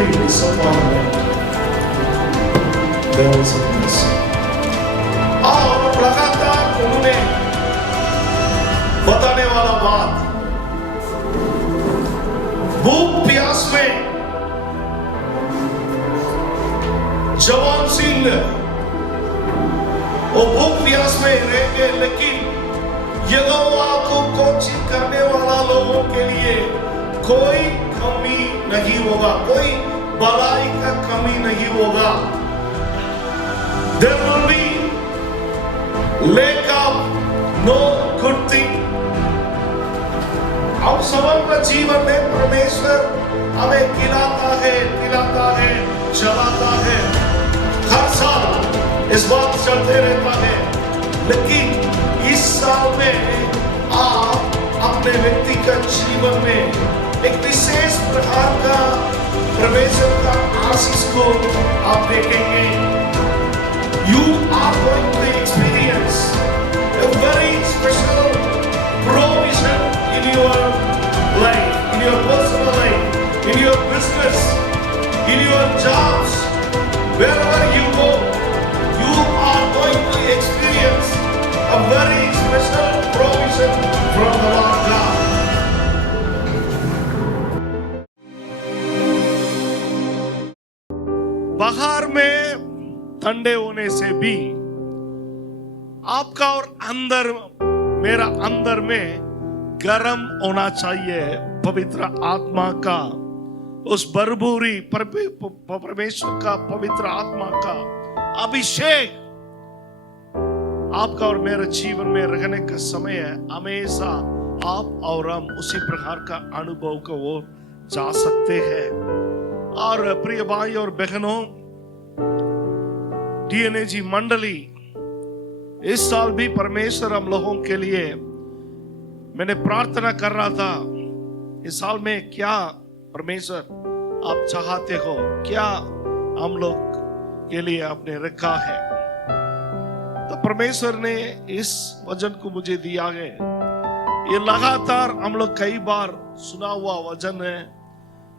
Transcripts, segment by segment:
every disappointment, there is a blessing. और लगातार उन्होंने बताने वाला बात, भूख प्यास में जवान सिंह वो भूख प्यास में रह गए, लेकिन यहोवा को कोचिंग करने वाला लोगों के लिए कोई कमी नहीं होगा, कोई भलाई का कमी नहीं होगा। There will be lack of no good thing. हम समग्र जीवन में परमेश्वर हमें खिलाता है, चलाता है, हर साल इस बात चलते रहता है, लेकिन इस साल में आप अपने व्यक्तिगत जीवन में एक विशेष प्रकार का परमेश्वर का आशीष को आप देखेंगे। You are going to experience a very special provision in your life, in your personal life, in your business, in your jobs, wherever you go, you are going to experience a very special provision from the Lord God. बाहर में ठंडे होने से भी आपका और अंदर, मेरा अंदर में गर्म होना चाहिए। पवित्र आत्मा का उस भरपूरी परमेश्वर का पवित्र आत्मा का अभिषेक आपका और मेरे जीवन में रहने का समय है। हमेशा आप और हम उसी प्रकार का अनुभव को वो जा सकते हैं। और प्रिय भाई और बहनों, डीएनएजी मंडली इस साल भी परमेश्वर हम लोगों के लिए, मैंने प्रार्थना कर रहा था इस साल में क्या परमेश्वर आप चाहते हो, क्या हम लोग के लिए आपने रखा है। तो परमेश्वर ने इस वचन को मुझे दिया है। ये लगातार हम लोग कई बार सुना हुआ वचन है,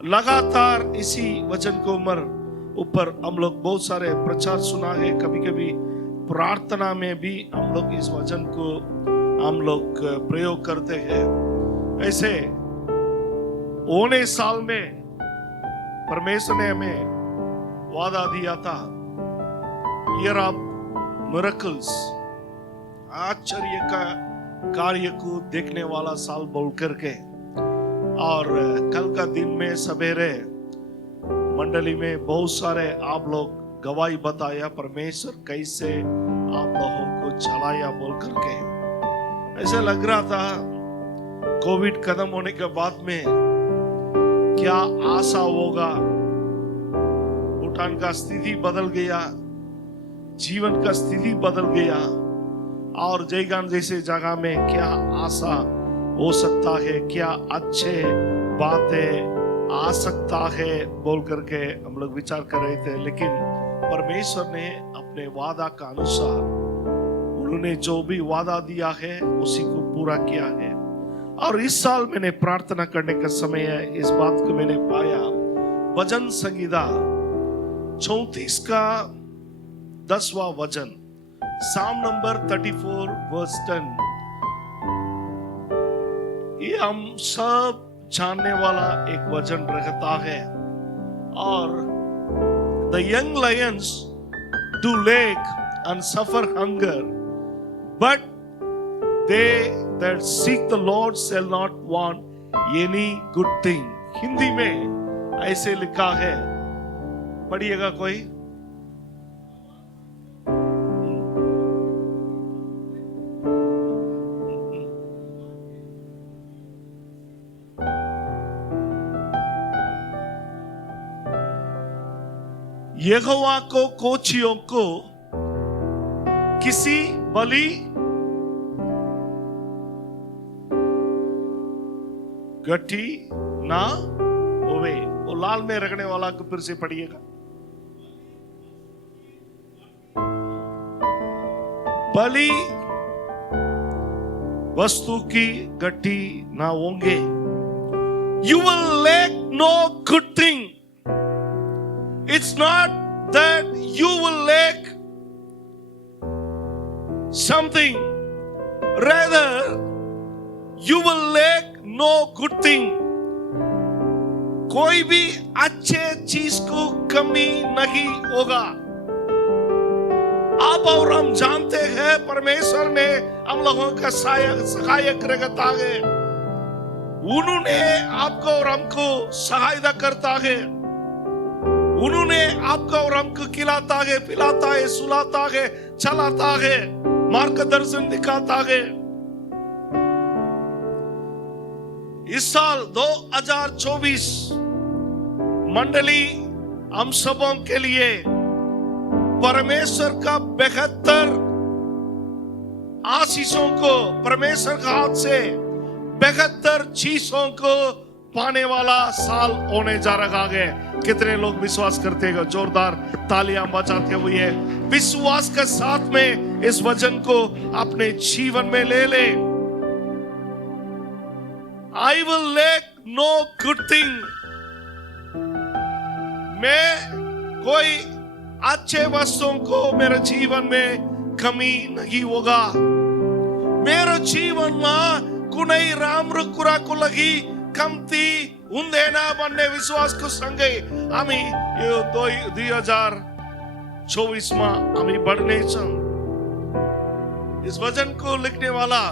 लगातार इसी वचन को ऊपर हम लोग बहुत सारे प्रचार सुना है, कभी कभी प्रार्थना में भी हम लोग इस वचन को हम लोग प्रयोग करते हैं। ऐसे ओने साल में परमेश्वर ने हमें वादा दिया था, ईयर ऑफ मिरेकल्स, आश्चर्य का कार्य को देखने वाला साल बोल करके। और कल का दिन में सवेरे मंडली में बहुत सारे आप लोग गवाही बताया परमेश्वर कैसे आप लोगों को चलाया बोल करके। ऐसा लग रहा था कोविड खत्म होने के बाद में क्या आशा होगा। भूटान का स्थिति बदल गया, जीवन का स्थिति बदल गया, और जयगान जैसे जगह में क्या आशा हो सकता है, क्या अच्छे बातें आ सकता है बोल करके हम लोग विचार कर रहे थे। लेकिन परमेश्वर ने अपने वादा का अनुसार उन्होंने जो भी वादा दिया है उसी को पूरा किया है। और इस साल मैंने प्रार्थना करने का समय है, इस बात को मैंने पाया। भजन संगीता 34 का 10वां वचन, साम नंबर 34 वर्स 10, ये हम सब जानने वाला एक वचन रहता है। और the young lions do lack and suffer hunger, but they that seek the Lord shall not want any good thing. Hindi में ऐसे लिखा है, पढ़िएगा कोई। यहोवा को कोचियों को किसी बलि गठी ना होवे। वो लाल में रखने वाला को फिर से पढ़िएगा। बलि वस्तु की गठी ना होंगे। You will lack no good thing. It's not that you will lack something, rather you will lack no good thing. कोई भी अच्छे चीज को कमी नहीं होगा। आप और हम जानते हैं परमेश्वर ने हम लोगों का सहायक रखता है। उन्होंने आपको और हमको सहायता करता है। उन्होंने आपको और हमको खिलाता है, पिलाता है, सुलाता है, चलाता है, मार्गदर्शन दिखाता है। इस साल 2024 मंडली हम सबों के लिए परमेश्वर का 72 आशीषों को, परमेश्वर का हाथ से 72 चीजों को पाने वाला साल होने जा रहा है। कितने लोग विश्वास करते हैं? जोरदार तालियां बजाते हुए विश्वास के साथ में इस वचन को अपने जीवन में ले ले। I will lack no good thing। मैं कोई अच्छे वस्तुओं को मेरे जीवन में कमी नहीं होगा। मेरे जीवन में कुनै राम्रो कुराको लागि कम्ती हुँदैन भन्ने विश्वासको सँगै हामी यो 2024 मा हामी बढ्नेछौं। इस वचन को लिखने वाला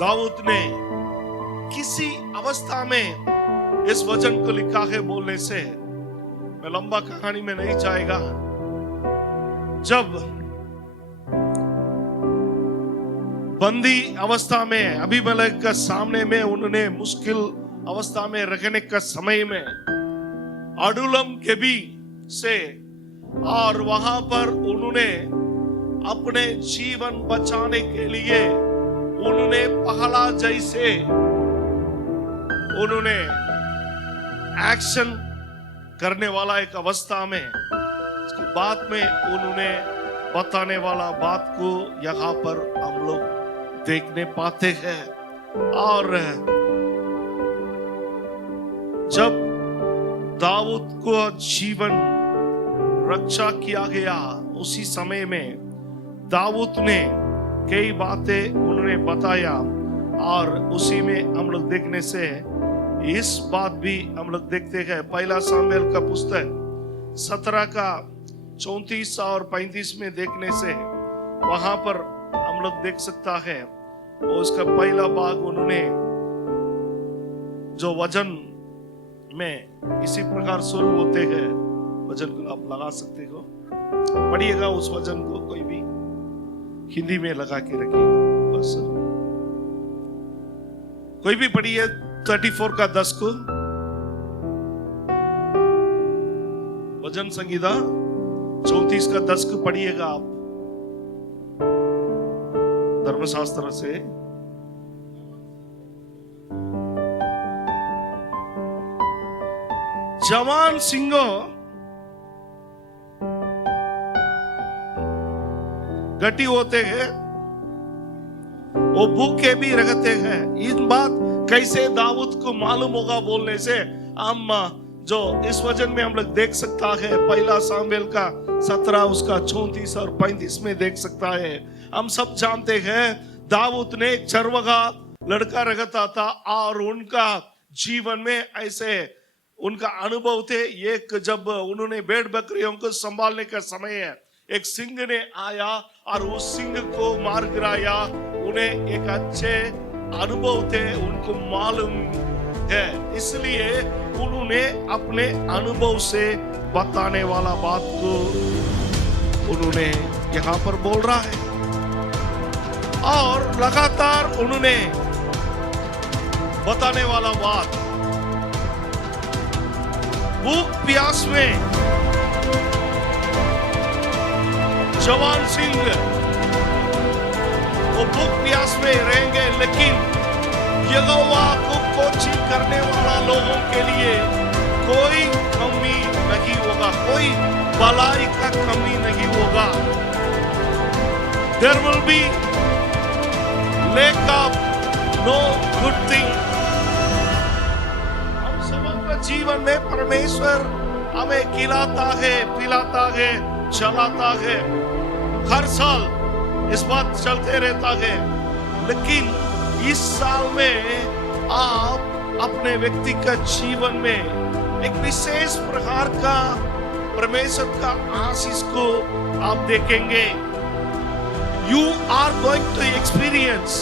दाऊद ने किसी अवस्था में इस वचन को लिखा है बोलने से। मैं लंबा कहानी में नहीं जाएगा। जब बंदी अवस्था में अबीमेलेक के सामने में उन्होंने मुश्किल अवस्था में रखने का समय में अडुल्लम गेबी से, और वहां पर उन्होंने अपने जीवन बचाने के लिए उन्होंने पहला जैसे उन्होंने एक्शन करने वाला एक अवस्था में, उसके बाद में उन्होंने बताने वाला बात को यहाँ पर हम लोग देखने पाते हैं। और जब दाऊद को जीवन रक्षा किया गया, उसी समय में दाऊद ने कई बातें उन्होंने बताया, और उसी में हम लोग देखने से इस बात भी हम लोग देखते हैं। पहला सामुएल का पुस्तक 17 का 34 और 35 में देखने से वहां पर हम लोग देख सकता है। और उसका पहला भाग उन्होंने जो वजन में इसी प्रकार शुरू होते हैं। वजन को आप लगा सकते हो, पढ़िएगा उस वजन को, कोई भी हिंदी में लगा के रखिएगा बस। कोई भी पढ़िए 34 का 10 को। वजन संगीता 34 का 10 को पढ़िएगा आप धर्मशास्त्र से। जवान सिंहों गटी होते हैं, वो भूखे भी रहते हैं। इस बात कैसे दाऊद को मालूम होगा बोलने से हम जो इस वचन में हम लोग देख सकता है। पहला सामुएल का 17 उसका 34 और 35 में देख सकता है। हम सब जानते हैं दाऊद ने एक चरवाहा लड़का रखता था, और उनका जीवन में ऐसे उनका अनुभव थे। एक जब उन्होंने भेड़ बकरियों को संभालने का समय है, एक सिंह ने आया और उस सिंह को मार गिराया। उन्हें एक अच्छे अनुभव थे, उनको मालूम है, इसलिए उन्होंने अपने अनुभव से बताने वाला बात को उन्होंने यहाँ पर बोल रहा है। और लगातार उन्होंने बताने वाला बात, भूख प्यास में जवान सिंह वो भूख प्यास में रहेंगे, लेकिन यहोवा को कोशिश करने वाला लोगों के लिए कोई कमी नहीं होगा, कोई भलाई का कमी नहीं होगा। There will be lack of no good thing। हम सबों का जीवन में परमेश्वर हमें खिलाता है, पिलाता है, चलाता है। हर साल इस बात चलते रहता है। लेकिन इस साल में आप अपने व्यक्तिगत जीवन में एक विशेष प्रकार का परमेश्वर का आशीष को आप देखेंगे। You are going to experience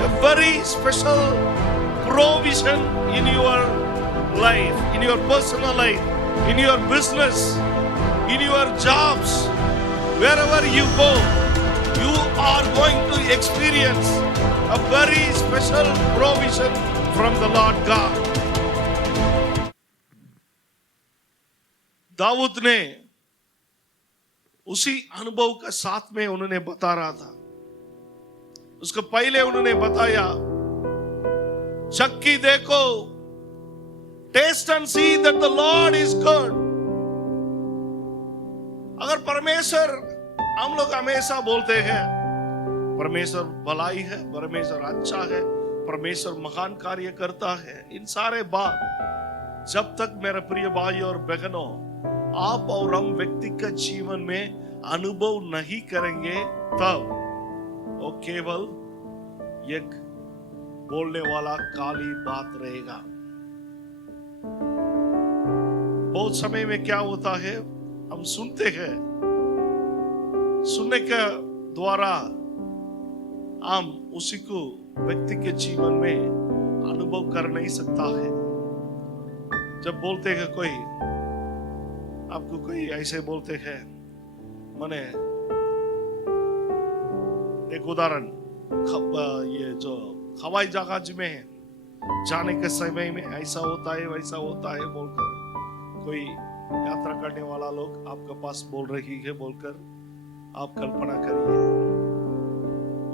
a very special provision in your life, in your personal life, in your business, in your jobs, wherever you go, you are going to experience a very special provision from the Lord God. Dawood ने उसी अनुभव का साथ में उन्होंने बता रहा था। उसको पहले उन्होंने बताया, चक्की देखो, taste and see that the Lord is good. अगर परमेश्वर, हम लोग हमेशा बोलते हैं परमेश्वर भलाई है, परमेश्वर अच्छा है, परमेश्वर महान कार्य करता है। इन सारे बात जब तक मेरे प्रिय भाई और बहनों आप और हम व्यक्तिगत जीवन में अनुभव नहीं करेंगे, तब वो केवल एक बोलने वाला काली बात रहेगा। बहुत समय में क्या होता है, हम सुनते हैं, सुनने के द्वारा हम उसी को व्यक्ति के जीवन में अनुभव कर नहीं सकता है। जब बोलते हैं कोई, आपको कोई ऐसे बोलते हैं, माने एक उदाहरण, ये जो हवाई जहाज में जाने के समय में ऐसा होता है वैसा होता है बोलकर कोई यात्रा करने वाला लोग आपके पास बोल रही है बोलकर आप कल्पना करिए।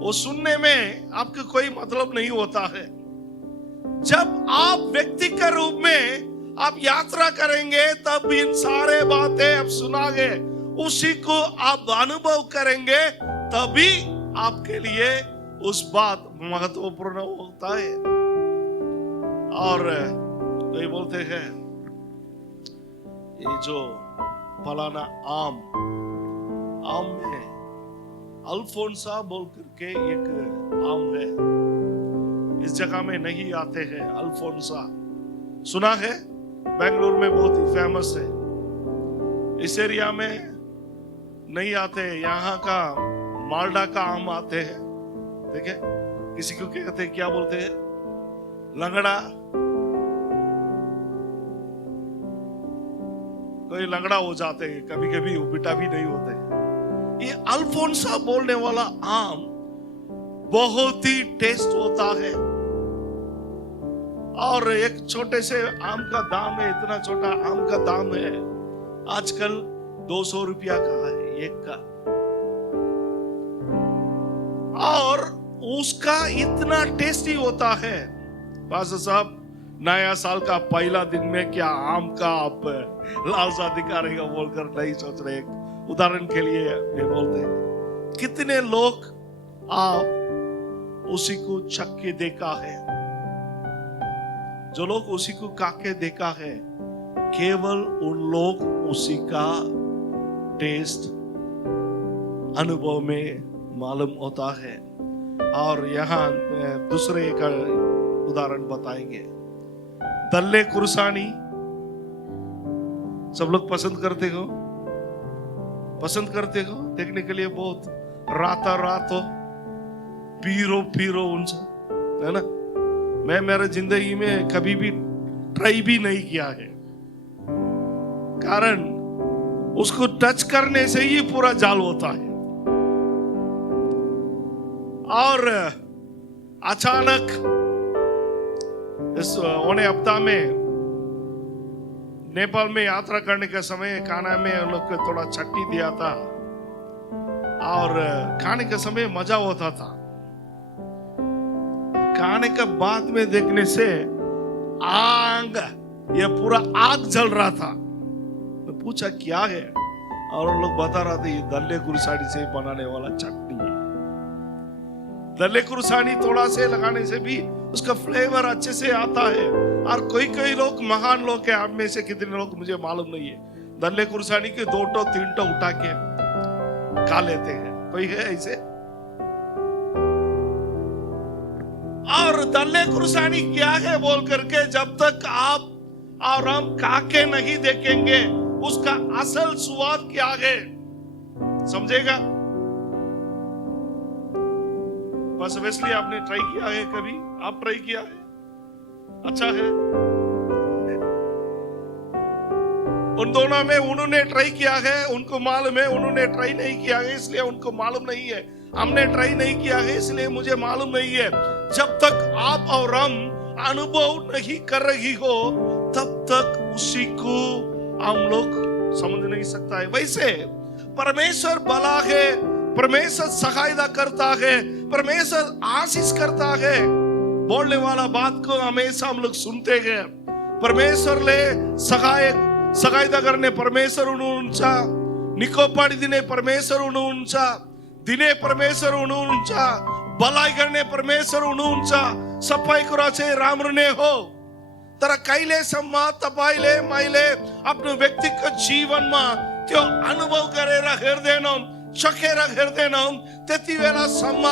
वो सुनने में आपको कोई मतलब नहीं होता है। जब आप व्यक्ति के रूप में आप यात्रा करेंगे तब इन सारे बातें आप सुनागे, उसी को आप अनुभव करेंगे, तभी आपके लिए उस बात महत्वपूर्ण होता है। और कोई बोलते हैं ये जो फलाना आम है, अल्फोंसा बोल करके एक आम है, इस जगह में नहीं आते हैं। अल्फोंसा सुना है, बेंगलुरु में बहुत ही फेमस है। इस एरिया में नहीं आते, यहाँ का माल्टा का आम आते हैं। देखे, किसी को कहते हैं, क्या बोलते हैं, लंगड़ा, कोई लंगड़ा हो जाते हैं, कभी कभी उबिटा भी नहीं होते। ये अल्फोंसा बोलने वाला आम बहुत ही टेस्ट होता है। और एक छोटे से आम का दाम है, इतना छोटा आम का दाम है आजकल 200 रुपया का है एक का। और उसका इतना टेस्टी होता है। पास्टर साहब, नया साल का पहला दिन में क्या आम का आप लालसा दिखा रहेगा बोलकर नहीं सोच रहे। उदाहरण के लिए मैं बोलते हैं, कितने लोग आप उसी को चख के देखा है। जो लोग उसी को काके देखा है, केवल उन लोग उसी का टेस्ट अनुभव में मालूम होता है। और यहाँ दूसरे का उदाहरण बताएंगे, दल्ले कुरसानी सब लोग पसंद करते हो देखने के लिए, बहुत राता रात हो, पीरो उनसे, है ना। मैं मेरे जिंदगी में कभी भी ट्राई भी नहीं किया है, कारण उसको टच करने से ही पूरा जाल होता है। और अचानक इस ओने हफ्ता में नेपाल में यात्रा करने के समय खाना में लोग को थोड़ा छट्टी दिया था, और खाने के समय मजा होता था। खाने के बाद में देखने से आग, ये पूरा आग जल रहा था। मैं पूछा क्या है, और उन लोग बता रहा था ये दल्ले कुरसानी से बनाने वाला चटनी है। दल्ले कुरसानी थोड़ा से लगाने से भी उसका फ्लेवर अच्छे से आता है। और कोई कोई लोग महान लोग हैं, आप में से कितने लोग मुझे मालूम नहीं है, दल्ले कुर्सानी के 2 3 उठा के खा लेते हैं। कोई है ऐसे? और दल्ले कुर्सानी क्या है बोल करके जब तक आप और हम खा के नहीं देखेंगे उसका असल स्वाद क्या है, समझेगा? बस वेस्ली आपने ट्राई किया है कभी? आप ट्राई किया है? अच्छा है। उन दोनों में उन्होंने ट्राई किया है, उनको मालूम है, उन्होंने ट्राई नहीं किया है इसलिए उनको मालूम नहीं है, हमने ट्राई नहीं किया है इसलिए मुझे मालूम नहीं है। जब तक आप और हम अनुभव नहीं कर रही हो तब तक उसी को हम लोग समझ नहीं सकता है। वैसे परमेश्वर भला है, परमेश्वर सहायता करता है, परमेश्वर आशीष करता है, बोलने वाला बात को हमेशा हम लोग सुनते हैं। परमेश्वर ले सहायता करने परमेश्वर उन्चा, निकोपाड़ी दिने परमेश्वर उन्चा, दिने परमेश्वर उन्चा, भलाई करने परमेश्वर उन्चा, सफाई कराचे रामरने हो तर कहिले सम्मा तपाईले मैले आफ्नो व्यक्तिगत जीवनमा त्यो अनुभव गरेर हेर्दैनौं, चखेर हेर्दैनौं, त्यति बेलासम्म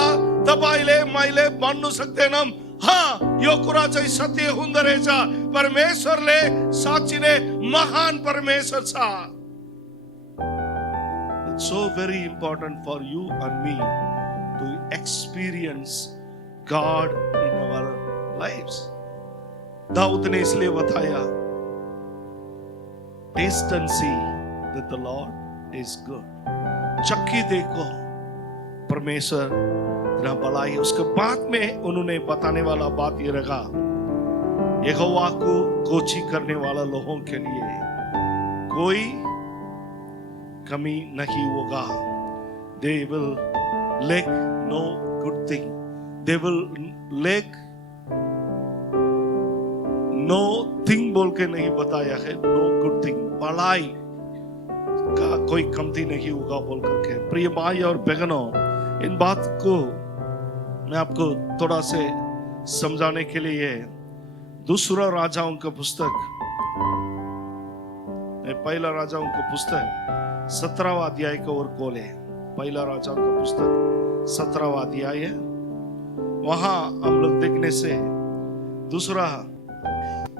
तपाईले मैले भन्नु सक्दैनौं हाँ यो कुरा चाहिँ सत्य हुँदो रहेछ, परमेश्वरले साँच्चै नै महान परमेश्वर छ। It's so very important for you and me to experience God in our lives. Dawood ने इसलिए बताया taste and see that the Lord is good, चखी देखो परमेश्वर ना भलाई। उसके बाद में उन्होंने बताने वाला बात ये रखा, यहोवा को खोजी करने वाला लोगों के लिए कोई कमी नहीं होगा। They will lack no good thing. They will lack no thing बोल के नहीं बताया है, no good thing, भलाई का कोई कमती नहीं होगा बोल करके। प्रिय भाई और बहनों, इन बात को मैं आपको थोड़ा से समझाने के लिए दूसरा राजाओं का पुस्तक, पहला राजाओं का पुस्तक 17वां अध्याय को और खोले। पहला राजाओं का पुस्तक 17वां अध्याय है, वहां हम लोग देखने से दूसरा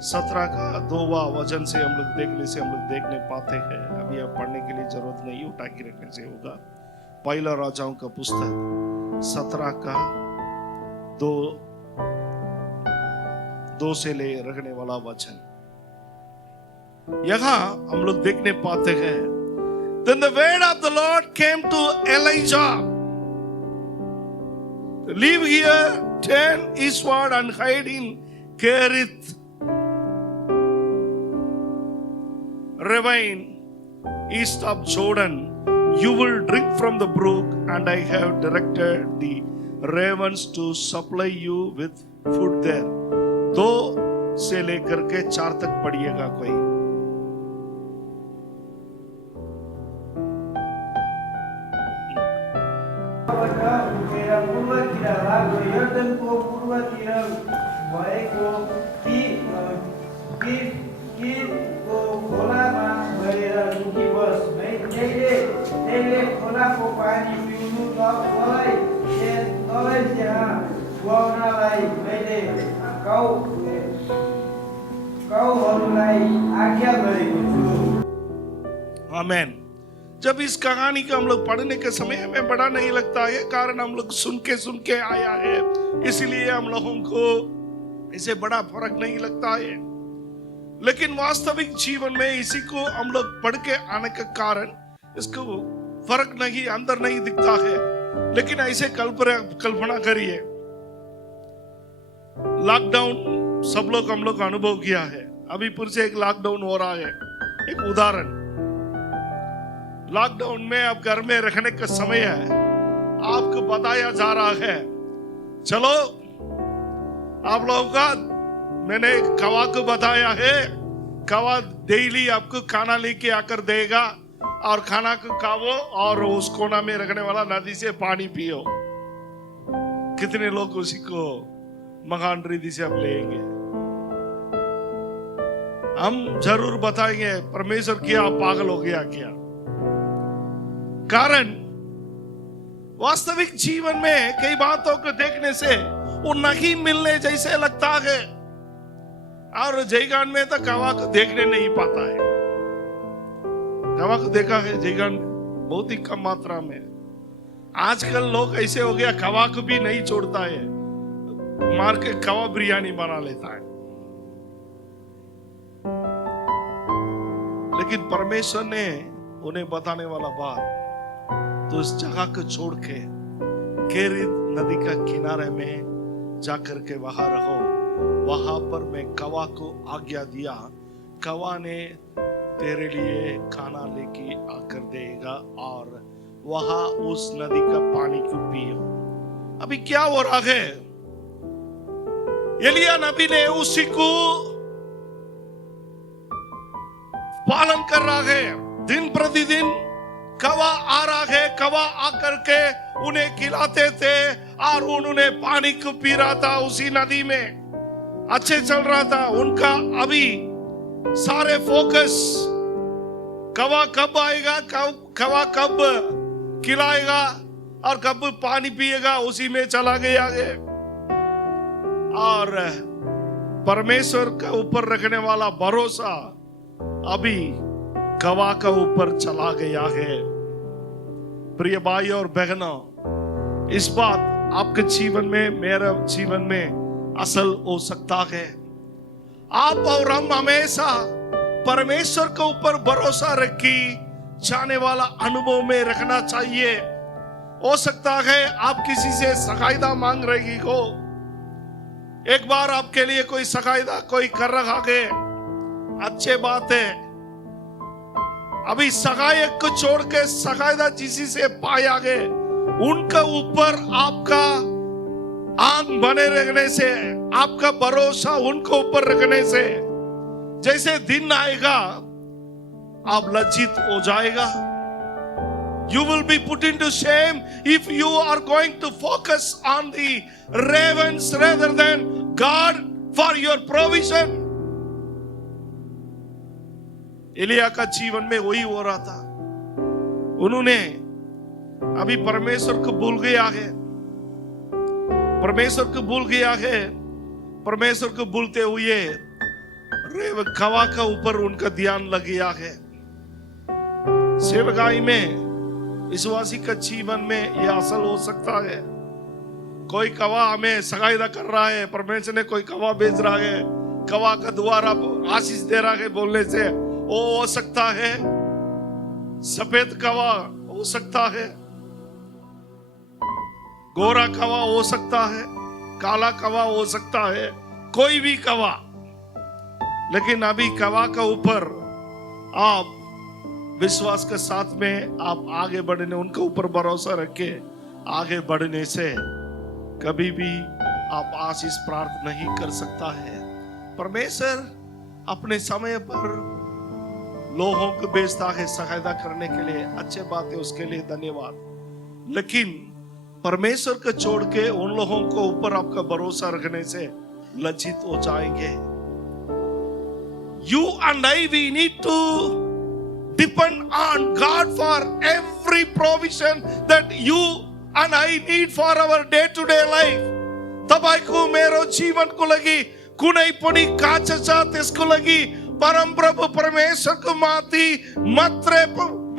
17 का 2वां वचन से हम लोग देखने से हम लोग देखने पाते हैं। अभी आप पढ़ने के लिए जरूरत नहीं, उठा के रखने से होगा। पहला राजाओं का पुस्तक 17 का 2 से ले रखने वाला वचन, यहां हम लोग देखने पाते हैं। Then the word of the Lord came to Elijah, leave here, turn eastward and hide in Kerith ravine east of Jordan. You will drink from the brook, and I have directed the ravens to supply you with food there. 2 से लेकर के 4 तक पढ़िएगा कोई। पूर्वतिर लाग्दो यर्दनको पूर्वतिर भएको किरको खोलामा गएर रुकी बस। त्यसले खोलाको पानी पिउनु तँलाई त्यहाँ खुवाउनलाई मैले काउहरूलाई आज्ञा गरेको छु। आमेन। जब इस कहानी को हम लोग पढ़ने के समय हमें बड़ा नहीं लगता है, कारण हम लोग सुन के आया है, इसलिए हम लोगों को इसे बड़ा फर्क नहीं लगता है। लेकिन वास्तविक जीवन में इसी को हम लोग पढ़ के आने का कारण इसको फर्क नहीं अंदर नहीं दिखता है। लेकिन ऐसे कल्पना करिए, लॉकडाउन सब लोग हम लोग अनुभव किया है। अभी फिर से एक लॉकडाउन हो रहा है। एक उदाहरण, लॉकडाउन में अब घर में रहने का समय है, आपको बताया जा रहा है चलो आप लोगों का, मैंने कवा को बताया है, कवा डेली आपको खाना लेके आकर देगा और खाना को खाओ और उस कोना में रखने वाला नदी से पानी पियो। कितने लोग उसी को मकान रीति से अब लेंगे? हम जरूर बताएंगे परमेश्वर क्या पागल हो गया क्या। कारण वास्तविक जीवन में कई बातों को देखने से वो नहीं मिलने जैसे लगता है, और जयगान में तो कवा को देखने नहीं पाता है। कवा को देखा है जयगान बहुत ही कम मात्रा में। आजकल लोग ऐसे हो गया, कवा को भी नहीं छोड़ता है, मार के कवा बिरयानी बना लेता है। लेकिन परमेश्वर ने उन्हें बताने वाला बात, तो इस जगह को छोड़ के केरित नदी का किनारे में जाकर के वहां रहो। वहां पर मैं कवा को आज्ञा दिया, कवा ने तेरे लिए खाना लेके आकर देगा और वहां उस नदी का पानी को पियो। अभी क्या हो रहा है? एलिया नबी ने उसी को पालन कर रहा है। दिन प्रतिदिन कवा आ रहा है, कवा आकर के उन्हें खिलाते थे और उन्होंने पानी को पी रहा था उसी नदी में। अच्छे चल रहा था उनका। अभी सारे फोकस कवा कब आएगा, कवा कब खिलाएगा और कब पानी पिएगा, उसी में चला गया है। और परमेश्वर के ऊपर रखने वाला भरोसा अभी कवा का ऊपर चला गया है। प्रिय भाई और बहनों, इस बात आपके जीवन में, मेरे जीवन में असल हो सकता है। आप और हम हमेशा परमेश्वर के ऊपर भरोसा रखी जाने वाला अनुभव में रखना चाहिए। हो सकता है आप किसी से सहायता मांग रही हो, एक बार आपके लिए कोई सहायता कोई कर रहा है, अच्छे बात है। अभी सहायक को छोड़ के सहायता जिसी से पाया गए, उनका ऊपर आपका आंख बने रखने से, आपका भरोसा उनको ऊपर रखने से, जैसे दिन आएगा आप लज्जित हो जाएगा। You will be put into shame if you are going to focus on the ravens rather than God for your provision. Elia का जीवन में वही हो रहा था। उन्होंने अभी परमेश्वर को भूल गया है, परमेश्वर को भूल गया है। परमेश्वर को भूलते हुए कवा का ऊपर उनका ध्यान लग गया है। सेवकाई में, विश्वासी का जीवन में यह असल हो सकता है। कोई कवा हमें सहायता कर रहा है, परमेश्वर ने कोई कवा भेज रहा है, कवा का द्वारा आशीष दे रहा है बोलने से, वो हो सकता है सफेद कवा, हो सकता है गोरा कवा, हो सकता है काला कवा, हो सकता है कोई भी कवा। लेकिन अभी कवा का ऊपर आप विश्वास के साथ में आप आगे बढ़ने, उनके ऊपर भरोसा रख के आगे बढ़ने से कभी भी आप आशीष प्राप्त नहीं कर सकता है। परमेश्वर अपने समय पर लोगों को भेजता है सहायता करने के लिए, अच्छे बात है, उसके लिए धन्यवाद। लेकिन परमेश्वर को छोड़ के उन लोगों को ऊपर आपका भरोसा रखने से लज्जित हो जाएंगे। You and I, we need to depend on God for every provision that you and I need for our day-to-day life. तपाईको मेरो जीवनको लागि कुनै पनि काचचा त्यसको लागि परम प्रभु परमेश्वरको माथि मात्रै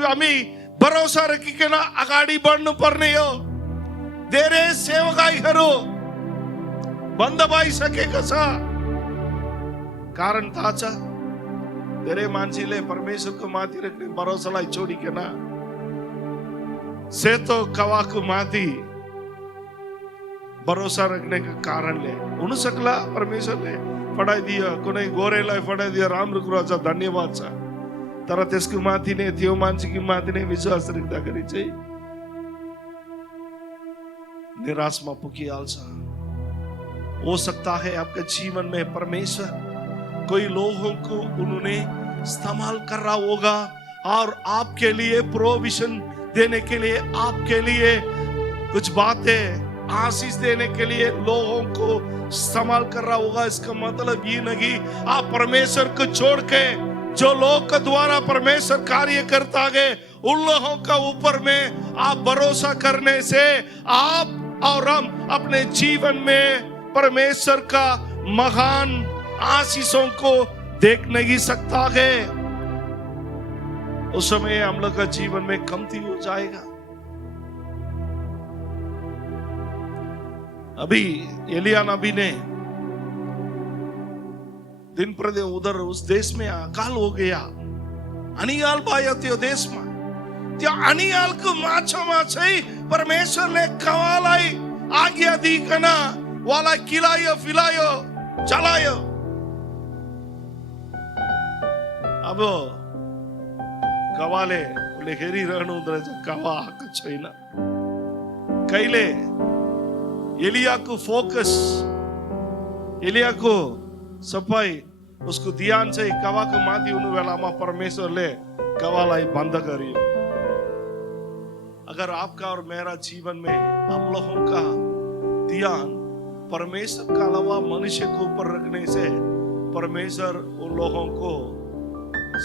हामी भरोसा राखिकन अगाडि बढ्नु पर्ने हो। धेरै सेवकाईहरू बन्द भइसकेको छ। कारण थाहा छ, धेरै मान्छेले परमेश्वरको माथि राख्ने भरोसालाई छोडिकन सेतो कवाको माथि भरोसा राख्ने कारणले हुन सक्ला परमेश्वरले पढाइदियो, कुनै गोरेलाई पढाइदियो, राम्रो कुरा छ, धन्यवाद छ। तर त्यसको माथि नै, त्यो मान्छेको माथि नै विश्वास राख्दाखेरि चाहिँ निराश में पुगिहाल्छ। हो सकता है आपके जीवन में परमेश्वर कोई लोगों को उन्होंने इस्तेमाल कर रहा होगा और आपके लिए प्रोविजन देने के लिए, आपके लिए कुछ बातें आशीष देने के लिए लोगों को इस्तेमाल कर रहा होगा। इसका मतलब ये नहीं आप परमेश्वर को छोड़ के जो लोग के द्वारा परमेश्वर कार्य करता है उन लोगों का ऊपर में आप भरोसा करने से आप और हम अपने जीवन में परमेश्वर का महान आशीषों को देख नहीं सकता है। उस समय हम लोग का जीवन में कमती हो जाएगा। अभी एलिया नबी ने दिन प्रतिदिन उधर उस देश में अकाल हो गया। अनियाल पाया त्यो देश में त्यो अनियाल को माछे परमेश्वर ने कवालाई आज्ञा दी कना वाला खिलायो फिलायो चलायो। अब कवाले लेखेरी रहनु कवा हक छैन। कहिले एलिया को फोकस, एलिया को सफाई उसको ध्यान से कवा को माथि हुनु बेलामा परमेश्वरले कवालाई बंद गरियो। अगर आपका और मेरा जीवन में हम लोगों का ध्यान परमेश्वर का अलावा मनुष्य के ऊपर रखने से परमेश्वर उन लोगों को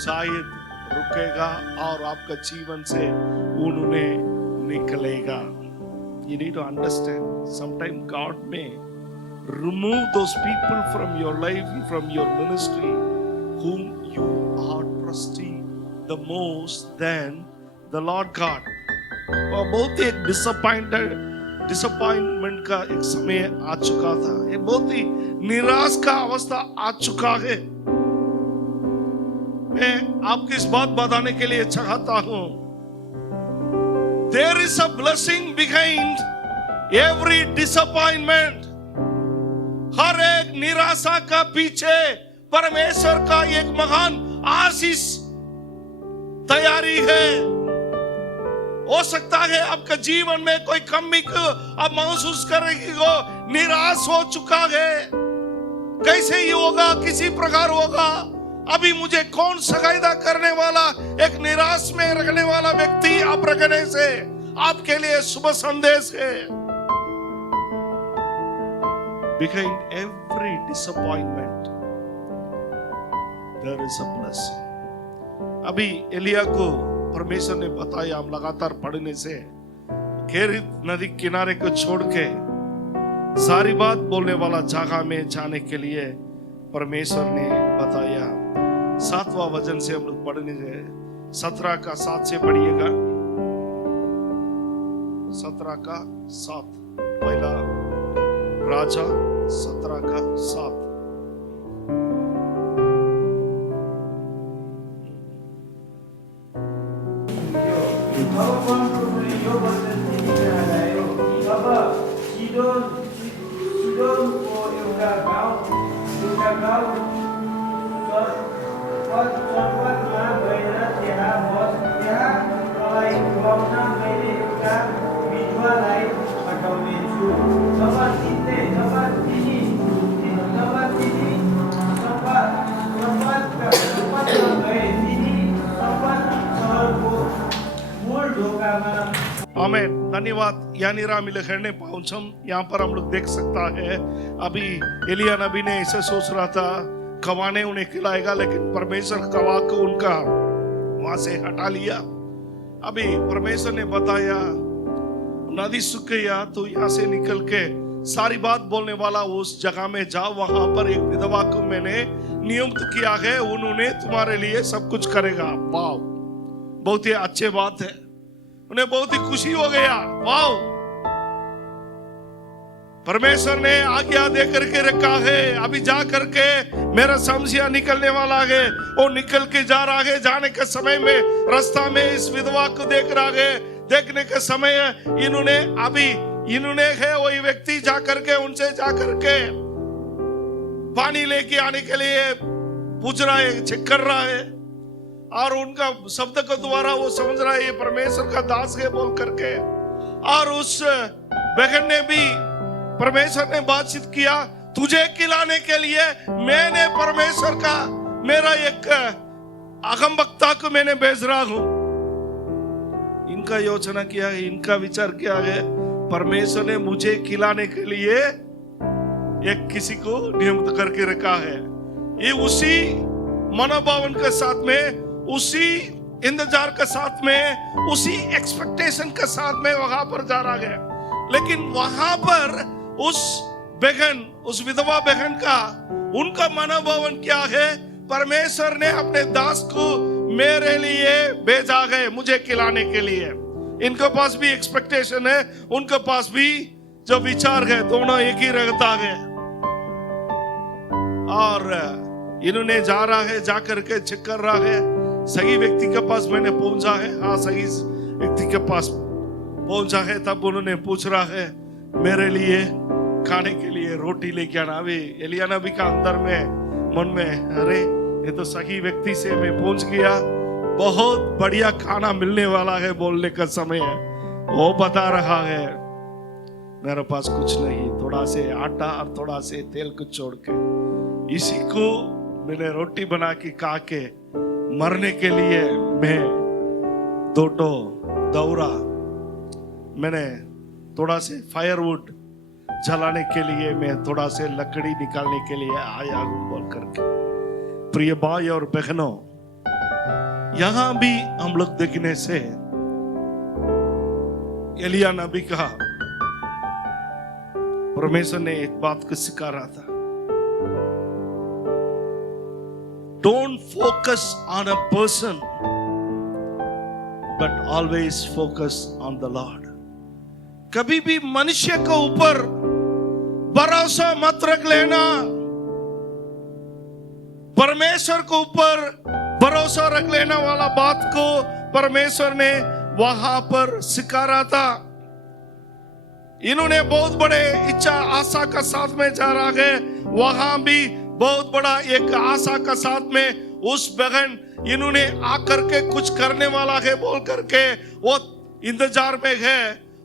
शायद रुकेगा और आपका जीवन से उन्हें निकलेगा। You need to understand, sometimes God may remove those people from your life, from your ministry, whom you are trusting the most than the Lord God. और बहुत ही एक डिसअपॉइंटमेंट का एक समय आ चुका था। ये बहुत ही निराश का अवस्था आ चुका है। मैं आपको इस बात बताने के लिए चाहता हूं, there is a blessing behind every disappointment. हर एक निराशा का पीछे परमेश्वर का एक महान आशीष तैयारी है। हो सकता है आपका जीवन में कोई कमी को आप महसूस करेंगे, निराश हो चुका है, कैसे ये होगा, किसी प्रकार होगा, अभी मुझे कौन सहायता करने वाला, एक निराश में रखने वाला व्यक्ति आप रखने से आपके लिए शुभ संदेश है। Behind every disappointment there is a blessing. अभी एलिया को परमेश्वर ने बताया, हम लगातार पढ़ने से केरित नदी किनारे को छोड़ के सारी बात बोलने वाला जगह में जाने के लिए परमेश्वर ने बताया। 7वां वचन से हम लोग पढ़ने से 17 का 7 से पढ़िएगा। 17 का 7 पहला राजा 17 का 7। आमेन, धन्यवाद। यानी मिले खड़ने पाउंचम यहाँ पर हम लोग देख सकता है। अभी एलिया नबी ने ऐसे सोच रहा था कवाने उन्हें खिलाएगा, लेकिन परमेश्वर कवा को उनका वहां से हटा लिया। अभी परमेश्वर ने बताया नदी सूख गया तो यहाँ से निकल के सारी बात बोलने वाला उस जगह में जाओ, वहां पर एक विधवा को मैंने नियुक्त किया है, उन्होंने तुम्हारे लिए सब कुछ करेगा। वाह, बहुत ही अच्छी बात है। उन्हें बहुत ही खुशी हो गया। वाह, परमेश्वर ने आज्ञा दे करके रखा है, अभी जा करके मेरा समस्या निकलने वाला है। वो निकल के जा रहा है। जाने के समय में रास्ता में इस विधवा को देख रहा है। देखने के समय इन्होंने है वही व्यक्ति जा करके उनसे जा करके पानी लेके आने के लिए पूछ रहा है, चेक कर रहा है, और उनका शब्द के द्वारा वो समझ रहा है ये परमेश्वर का दास है बोल करके। और उस बहन ने भी परमेश्वर ने बातचीत किया, तुझे खिलाने के लिए मैंने परमेश्वर का मेरा एक अगम वक्ता को मैंने भेज रहा हूं। इनका योजना किया है, इनका विचार किया है, परमेश्वर ने मुझे खिलाने के लिए एक किसी को नियमित करके रखा है। ये उसी मनोभावन के साथ में, उसी इंतजार के साथ में, उसी एक्सपेक्टेशन के साथ में वहां पर जा रहा है। लेकिन वहां पर उस बहन, उस विधवा बहन का, उनका मनोभावन क्या है? परमेश्वर ने अपने दास को मेरे लिए भेजा है, मुझे खिलाने के लिए। इनके पास भी एक्सपेक्टेशन है, उनके पास भी जो विचार है, दोनों एक ही रहता है। और इन्होंने जा रहा है, जाकर के चेक कर रहा है, सही व्यक्ति के पास मैंने पहुंचा है, हाँ सही व्यक्ति के पास पहुंचा है। तब उन्होंने पूछ रहा है, मेरे लिए खाने के लिए रोटी लेके आना। अभी एलिया नबी का अंदर में, मन में, अरे ये तो सही व्यक्ति से मैं पहुंच गया, बहुत बढ़िया खाना मिलने वाला है बोलने का समय है। वो बता रहा है, मेरे पास कुछ नहीं, थोड़ा से आटा और थोड़ा से तेल को छोड़ के इसी को मैंने रोटी बना के खा के मरने के लिए मैं दौड़ा, मैंने थोड़ा से फायरवुड जलाने के लिए, मैं थोड़ा से लकड़ी निकालने के लिए आया हूं बोल करके। प्रिय भाई और बहनों, यहां भी हम लोग देखने से एलिया नबी का परमेश्वर ने एक बात को सिखा रहा था, don't focus on a person but always focus on the Lord. कभी भी मनुष्य के ऊपर भरोसा मत रख लेना, परमेश्वर के ऊपर भरोसा रख लेना वाला बात को परमेश्वर ने वहां पर सिखा रहा था। इन्होंने बहुत बड़े इच्छा आशा का साथ में जा रहा है, वहां भी बहुत बड़ा एक आशा का साथ में उस बहन, इन्होंने आकर के कुछ करने वाला है बोल करके वो इंतजार में है,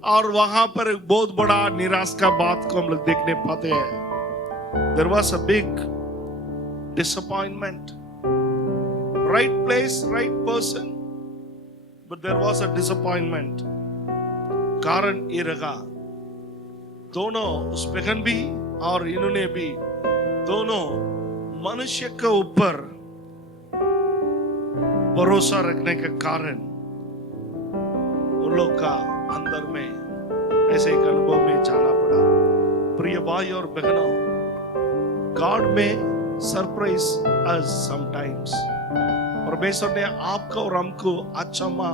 और वहां पर एक बहुत बड़ा निराश का बात को हम लोग देखने पाते हैं। There was a big disappointment. Right place, right person, but there was a disappointment. कारण ये रहा, दोनों, उस बहन भी और इन्होंने भी, दोनों मनुष्य के ऊपर भरोसा रखने के कारण उन लोग का अंदर में ऐसे एक अनुभव में जाना पड़ा। प्रिय भाई और बहनों, गॉड में सरप्राइज अस समटाइम्स। परमेश्वर ने आपको और हमको अचंभा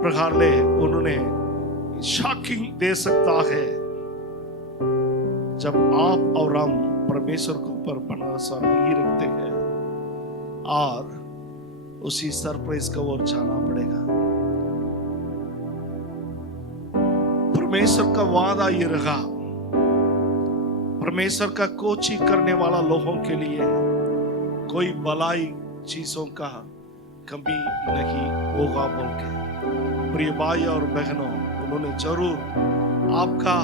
प्रकार ले, उन्होंने शॉकिंग दे सकता है जब आप और हम परमेश्वर के ऊपर भरोसा नहीं रखते हैं, और उसी सरप्राइज का ओर जाना पड़ेगा। परमेश्वर का वादा ये रहा, परमेश्वर का कोची करने वाला लोगों के लिए कोई भलाई चीजों का कमी नहीं होगा बोल के। प्रिय भाई और बहनों, उन्होंने जरूर आपका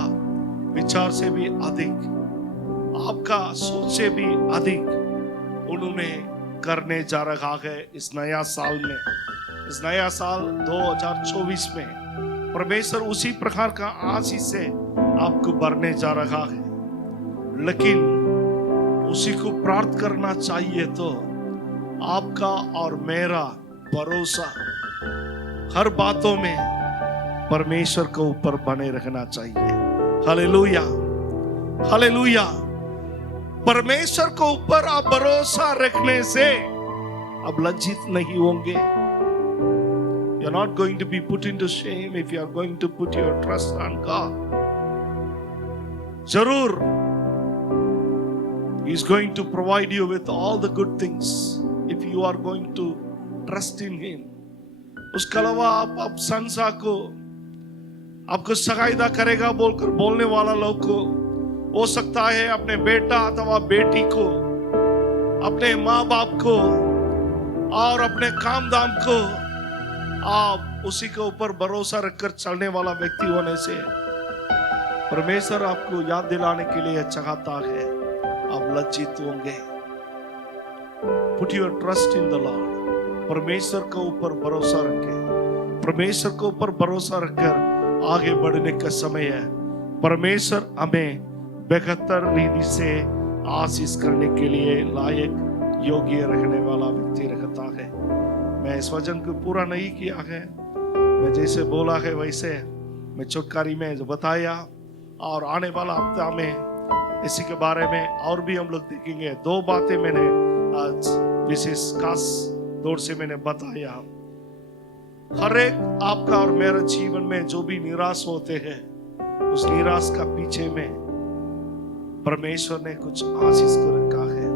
विचार से भी अधिक, आपका सोच से भी अधिक उन्होंने करने जा रहा है इस नया साल में। इस नया साल 2024 में परमेश्वर उसी प्रकार का आशीष से आपको भरने जा रहा है, लेकिन उसी को प्राप्त करना चाहिए तो आपका और मेरा भरोसा हर बातों में परमेश्वर के ऊपर बने रखना चाहिए। Hallelujah, hallelujah. परमेश्वर के ऊपर आप भरोसा रखने से अब लज्जित नहीं होंगे। You're not going to be put into shame if you are going to put your trust on God. जरूर He is going to provide you with all the good things if you are going to trust in Him. उसके अलावा आप संसार को आपको सहायता करेगा बोलकर बोलने वाला लोग को, हो सकता है अपने बेटा अथवा बेटी को, अपने माँ बाप को और अपने काम दाम को आप उसी के ऊपर भरोसा रखकर चलने वाला व्यक्ति होने से परमेश्वर आपको याद दिलाने के लिए चाहता है, आप लज्जित होंगे। Put your trust in the Lord. परमेश्वर के ऊपर भरोसा रखें, परमेश्वर के ऊपर भरोसा रखकर आगे बढ़ने का समय है। परमेश्वर हमें बेहतर रीति से आशीष करने के लिए लायक योग्य रहने वाला व्यक्ति रखता है। मैं इस वचन को पूरा नहीं किया है, मैं जैसे बोला है वैसे मैं छुटकारी में जो बताया, और आने वाला हफ्ता में इसी के बारे में और भी हम लोग देखेंगे। 2 बातें मैंने आज विशेष खास तौर से मैंने बताया। हर एक आपका और मेरा जीवन में जो भी निराश होते हैं, उस निराश का पीछे में परमेश्वर ने कुछ आशीष को रखा है।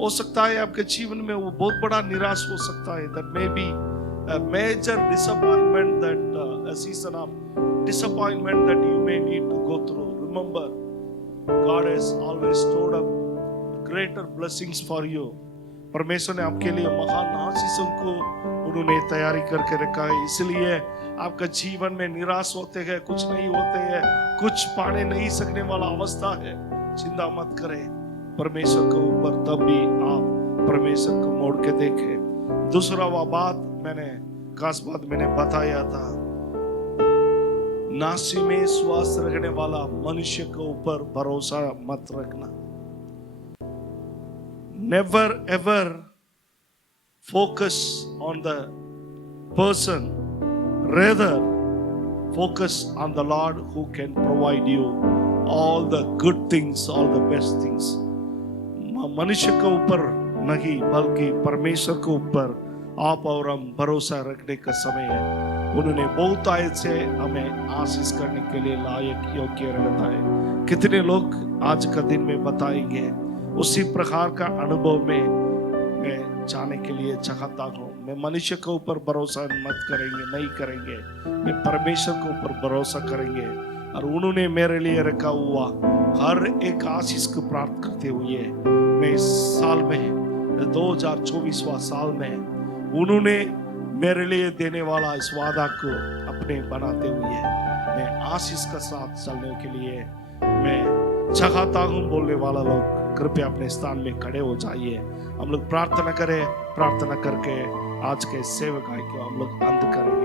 हो सकता है आपके जीवन में वो बहुत बड़ा निराश हो सकता है। That may be a major disappointment, that a season of disappointment that you may need to go through. Remember, God has always stored up greater blessings for you. परमेश्वर ने आपके लिए महान आशीषों को उन्होंने तैयारी करके रखा है। इसलिए आपका जीवन में निराश होते हैं, कुछ नहीं होते हैं, कुछ पाने नहीं सकने वाला अवस्था है, चिंता मत करें। परमेश्वर के ऊपर तब भी आप परमेश्वर को मोड़ के देखें। दूसरा खास बात मैंने बताया था, नासी में श्वास रखने वाला मनुष्य के ऊपर भरोसा मत रखना। Never ever focus on the person, rather focus on the Lord who can provide you all the good things, all the best things. मनुष्य के ऊपर नहीं बल्कि परमेश्वर के ऊपर आप और हम भरोसा रखने का समय है। उन्होंने बहुत आयत से हमें आशीष करने के लिए लायक योग्य रहता है। कितने लोग आज का दिन में बताएंगे उसी प्रकार का अनुभव में मैं जाने के लिए चाहता हूँ। मैं मनुष्य के ऊपर भरोसा मत करेंगे, नहीं करेंगे, मैं परमेश्वर के ऊपर भरोसा करेंगे। और उन्होंने मेरे लिए रखा हुआ हर एक आशीष को प्राप्त करते हुए मैं इस साल में 2024वां साल में उन्होंने मेरे लिए देने वाला इस वादा को अपने बनाते हुए मैं आशीष के साथ चलने के लिए मैं चाहता हूँ। बोलने वाला लोग कृपया अपने स्थान में खड़े हो जाइए। हम लोग प्रार्थना करें, प्रार्थना करके आज के सेवकाई को हम लोग अंत करेंगे।